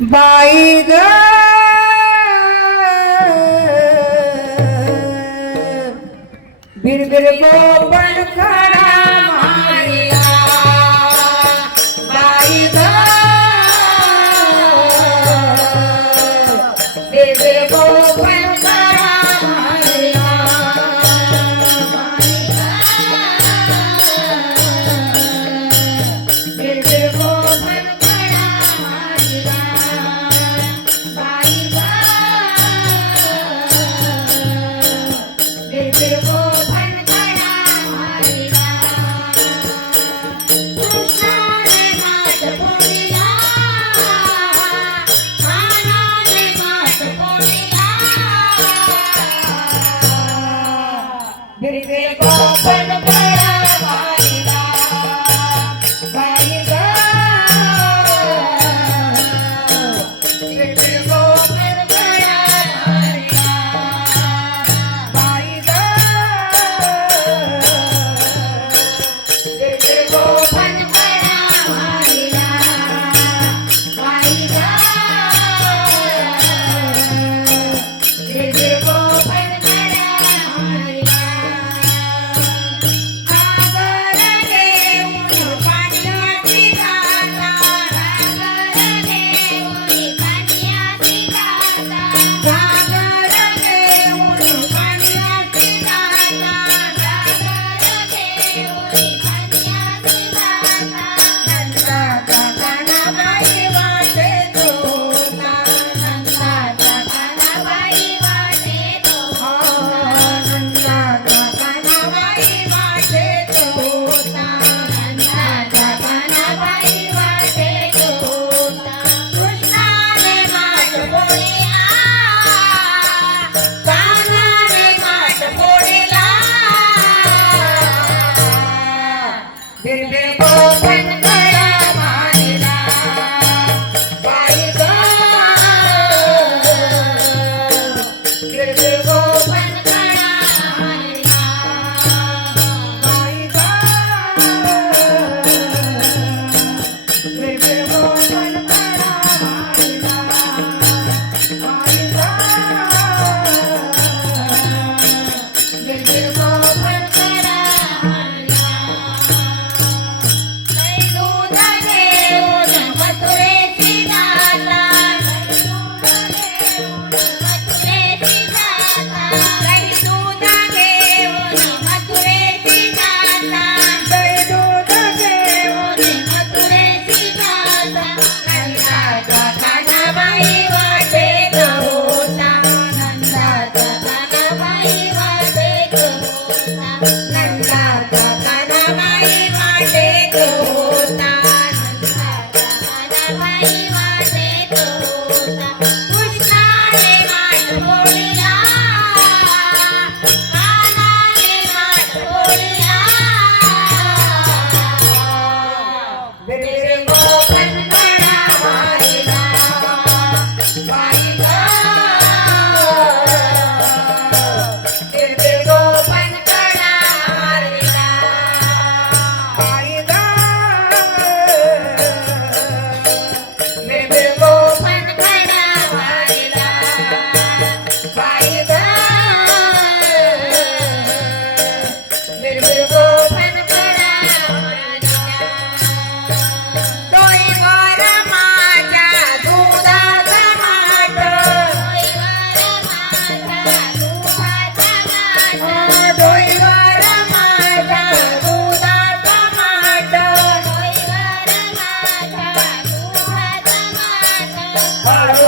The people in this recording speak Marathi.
बाई ग बिरबिर गोपण खडा मारिया बाई ग बिरबिर गोपण खडा मारिया बाई ग बिरबिर गोपण खडा मारिया बाई ग बिरबिर गोपण खडा मारिया कृष्णाने मात पोळीला कान्हाने मात पोळीला बिरबिर गोपण खडा मारिया बाई ग बिरबिर गोपण खडा मारिया बाई ग बिरबिर गोपण खडा मारिया बाई ग बिरबिर गोपण खडा मारिया सागर घेऊन पाण्याची गाथा सागर घेऊन पाण्याची गाथा सागर घेऊन पाण्याची गाथा सागर घेऊन पाण्याची गाथा नंदाचा कान्हाबाई वाटे तोता नंदाचा कान्हाबाई वाटे तोता नंदाचा कान्हाबाई वाटे तोता नंदाचा कान्हाबाई वाटे तोता कृष्णाने मात पोळीला कान्हाने मात पोळीला बिरबिर गोपण खडा मारिला बाई ग बिरबिर गोपण खडा मारिला बाई ग बिरबिर गोपण खडा मारिला बाई ग बिरबिर गोपण खडा मारिला गाई दूध घेऊन मथुरेची गाथा मथुरेची गाथा गाई दूध घेऊन मथुरेची गाथा गाई दूध घेऊन मथुरेची गाथा नंदाचा कान्हाबाई वाटेत होता नंदाचा कान्हाबाई वाटेत होता नंदाचा कान्हाबाई वाटेत होता नंदाचा कान्हाबाई वाटेत होता कृष्णाने मात पोळीला कान्हाने मात पोळीला बिरबिर गोपण खडा मारिला बाई ग बिरबिर गोपण खडा मारिला बाई ग बिरबिर गोपण खडा मारिला बाई ग बिरबिर गोपण खडा मारिला डोईवर माझ्या दुधाचा माठ डोईवर माझ्या दुधाचा माठ हळू